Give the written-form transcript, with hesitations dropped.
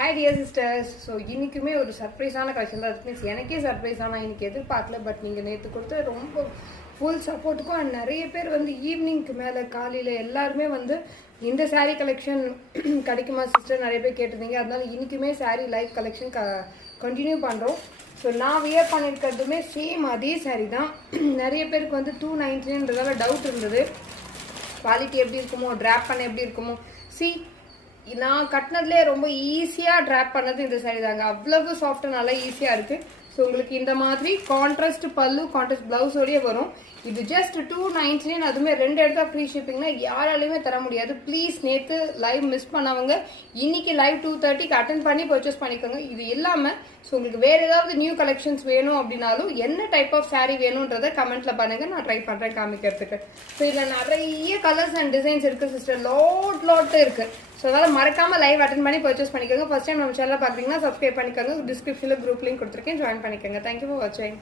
Hi dear sisters. So இன்றைக்குமே ஒரு சர்ப்ரைஸான collection தான் இருக்குது. எனக்கே சர்ப்ரைஸாக நான் இன்றைக்கி எதிர்பார்க்கல. பட் நீங்கள் நேற்று கொடுத்த ரொம்ப ஃபுல் சப்போர்ட்டுக்கும் அண்ட் நிறைய பேர் வந்து ஈவினிங்க்கு மேலே காலையில் எல்லாருமே வந்து இந்த சாரீ கலெக்ஷன் கிடைக்குமா சிஸ்டர் நிறைய பேர் கேட்டிருந்தீங்க. அதனால இன்றைக்குமே சாரீ லைவ் கலெக்ஷன் கண்டினியூ பண்ணுறோம். ஸோ நான் வியர் பண்ணியிருக்கிறதுமே சேம் அதே சாரீ தான். நிறைய பேருக்கு வந்து 299ன்றதால டவுட் இருந்தது, குவாலிட்டி எப்படி இருக்குமோ, ட்ராப் பண்ண எப்படி இருக்குமோ. நான் கட்டினதுலேயே ரொம்ப ஈஸியாக ட்ராப் பண்ணது இந்த சாரீ தாங்க. அவ்வளவு சாஃப்டாக நல்லா ஈஸியாக இருக்குது. ஸோ உங்களுக்கு இந்த மாதிரி கான்ட்ராஸ்ட் பல்லு, கான்ட்ராஸ்ட் ப்ளவுஸோடய வரும். இது ஜஸ்ட் 299. அதுவுமே 2 எடுத்தா ஃப்ரீ ஷிப்பிங்னா யாராலையுமே தர முடியாது. ப்ளீஸ் நேற்று லைவ் மிஸ் பண்ணவங்க இன்னைக்கு லைவ் 2:30க்கு அட்டன் பண்ணி பர்ச்சேஸ் பண்ணிக்கோங்க. இது இல்லாமல் ஸோ உங்களுக்கு வேறு ஏதாவது நியூ கலெக்ஷன்ஸ் வேணும் அப்படின்னாலும் என்ன டைப் ஆஃப் சாரீ வேணுன்றதை கமெண்ட்டில் பண்ணுங்கள், நான் ட்ரை பண்ணுறேன் காமிக்கிறதுக்கு. ஸோ இதில் நிறைய கலர்ஸ் அண்ட் டிசைன்ஸ் இருக்குது சிஸ்டர், லாட் இருக்குது. ஸோ அதனால் மறக்காமல் லைவ் அட்டன் பண்ணி பர்ச்சேஸ் பண்ணிக்கோங்க. ஃபர்ஸ்ட் டைம் நம்ம சேனலில் பார்த்தீங்கன்னா சப்ஸ்கிரைப் பண்ணிக்கோங்க. டிஸ்கிரிப்ஷனில் குரூப் லிங்க் கொடுத்துருக்கேன், ஜாயின் பண்ணிக்கோங்க. தேங்க்யூ ஃபார் வாட்சிங்.